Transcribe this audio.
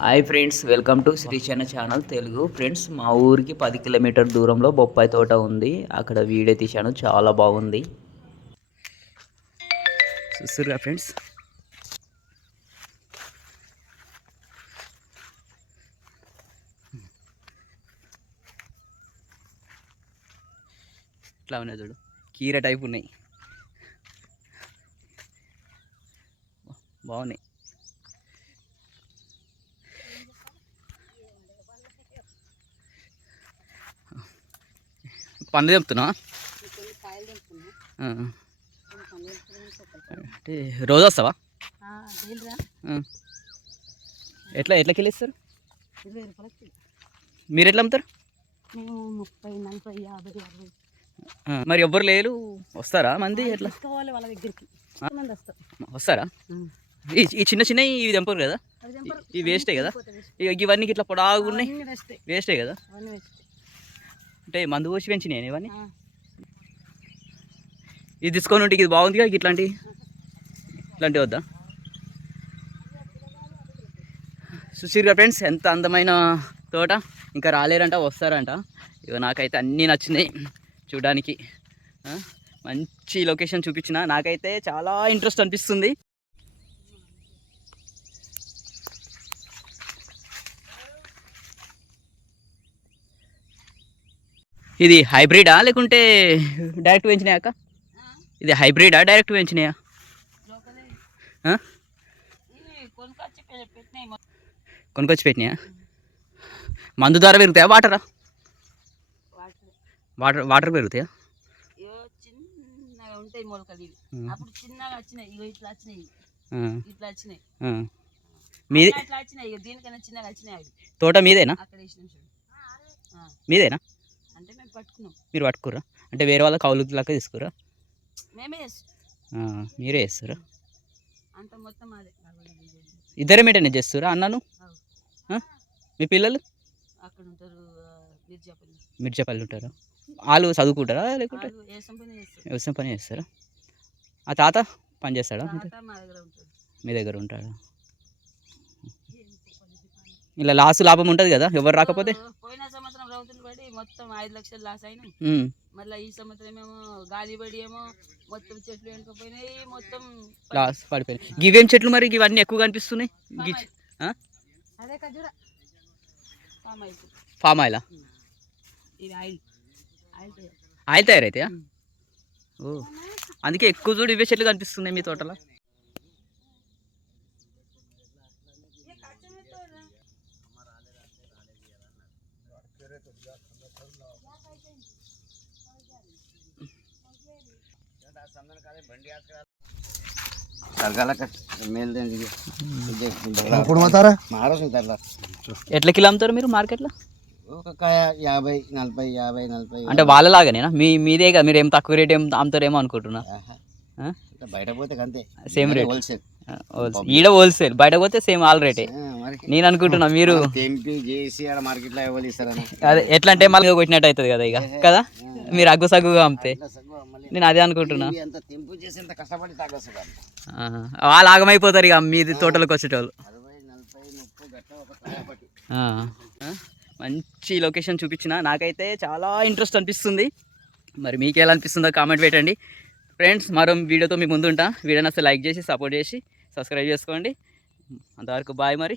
Hi friends welcome to Srichanna channel Telugu friends మా ఊరికి పది కిలోమీటర్ దూరంలో బొప్పాయి తోట ఉంది. అక్కడ వీడియో తీశాను చాలా బాగుంది. చూస్తురుగా ఫ్రెండ్స్ ఇట్లా ఉన్నాయి చూడు కీర టైప్ ఉన్నాయి. బాగున్నాయి. పండు చెప్తున్నా అంటే రోజు వస్తావా. ఎట్లా ఎట్లా రూపాయలకి మీరు ఎట్లా అమ్ముతారు? మేము ముప్పై నలభై యాభై అరవై. మరి ఎవ్వరు లేరు? వస్తారా మంది ఎట్లా? వాళ్ళ దగ్గరికి. వస్తారు. ఈ చిన్న చిన్న ఇవి తెంపరు కదా. ఇవి వేస్టే కదా? ఇవన్నీ ఇట్లా పొడాగు ఉన్నాయి అవన్నీ waste. వేస్టే కదా. అంటే మందు పోసి పెంచినాయి ఇవన్నీ. ఇది తీసుకొని ఉంటే ఇది బాగుంది కదా ఇట్లాంటి? ఇట్లాంటివి వద్దా? సుశీర్గా ఫ్రెండ్స్ ఎంత అందమైన తోట. ఇంకా రాలేరంట వస్తారంట. ఇక నాకైతే అన్నీ నచ్చినాయి చూడడానికి. మంచి లొకేషన్ చూపించిన. నాకైతే చాలా ఇంట్రెస్ట్ అనిపిస్తుంది. ఇది హైబ్రిడా లేకుంటే డైరెక్ట్ పెంచినాయా అక్క? ఇది హైబ్రిడా డైరెక్ట్ పెంచినాయా? పె- పెట్టినాయి? మందు ద్వారా పెరుగుతాయా వాటరా. వాటర్ వాటర్ పెరుగుతాయా? ఉంటాయి మొలకలు. అప్పుడు చిన్నగా వచ్చినాయి ఇట్లా వచ్చినాయి ఇట్లా వచ్చినాయి. మీది ఇట్లా వచ్చినాయి దీనికన్నా చిన్నగా వచ్చినాయి తోట మీదేనా? అక్కడ. మీదేనా? అంటే మేము పట్టుకున్నాం. మీరు పట్టుకుర్రా? అంటే వేరే వాళ్ళ కౌలు లెక్క తీసుకురా మేమే మీరే చేస్తారా? అంత మొత్తం అదే. ఇద్దరే మెయింటైన్ చేస్తారా అన్నను? మీ పిల్లలు? అక్కడ ఉంటారు మిర్జాపల్లి మిర్జాపల్లి ఉంటారా? వాళ్ళు చదువుకుంటారా లేకుంటే? వ్యవసాయం పని చేస్తారా. ఆ తాత పని చేస్తాడా మీ దగ్గర ఉంటాడా? ఇలా లాస్ లాభం ఉంటుంది కదా ఎవరు రాకపోతే? పోయిన సంవత్సరం రౌతులు పడి మొత్తం ఐదు లక్షలు లాస్ అయినాం ఉమ్. మళ్ళీ ఈ సంవత్సరం ఏమో గాలి పడి ఏమో మొత్తం చెట్లు వెనుకపోయినాయి మొత్తం లాస్ పడిపోయినాయి. గివేం చెట్లు మరి? ఇవన్నీ ఎక్కువ కనిపిస్తున్నాయి? అదే ఖజూర పామ్ ఆయిల్ ఫామ్ ఆయిలా? ఇది ఆయిల్. ఆయిల్ తయారు. ఆయిల్ తయారైతాయా. ఓ. అందుకే ఎక్కువ చూడు ఇవే చెట్లు కనిపిస్తున్నాయి మీ తోటలో. ఇప్పుడు పోతారా? ఎట్ల కిలో అమ్ముతారు మీరు మార్కెట్లో? ఒక కాయ యాభై నలభై యాభై నలభై. అంటే వాళ్ళలాగానేనా? మీ మీదే కదా మీరు ఏం తక్కువ రేట్ ఏం అమ్ముతారేమో అనుకుంటున్నా. బయట పోతే అంతే సేమ్ రేట్ హోల్సేల్ ఈడ హోల్సేల్ బయట పోతే సేమ్ ఆల్ రేటే నేను అనుకుంటున్నా మీరు అదే ఎట్లా అంటే మళ్ళీ కొట్టినట్టు అవుతుంది కదా ఇక. కదా? మీరు అగ్గు సగ్గుగా అమ్మితే. నేను అదే అనుకుంటున్నా. వాళ్ళు ఆగమైపోతారు ఇక మీది తోటలోకి వచ్చేటోళ్ళు? మంచి లొకేషన్ చూపించిన. నాకైతే చాలా ఇంట్రెస్ట్ అనిపిస్తుంది. మరి మీకు ఎలా అనిపిస్తుందో కామెంట్ పెట్టండి. ఫ్రెండ్స్ మరో వీడియోతో మీ ముందుంటా. వీడియోని అసలు లైక్ చేసి సపోర్ట్ చేసి సబ్స్క్రైబ్ చేసుకోండి. అంతవరకు బాయ్ మరి.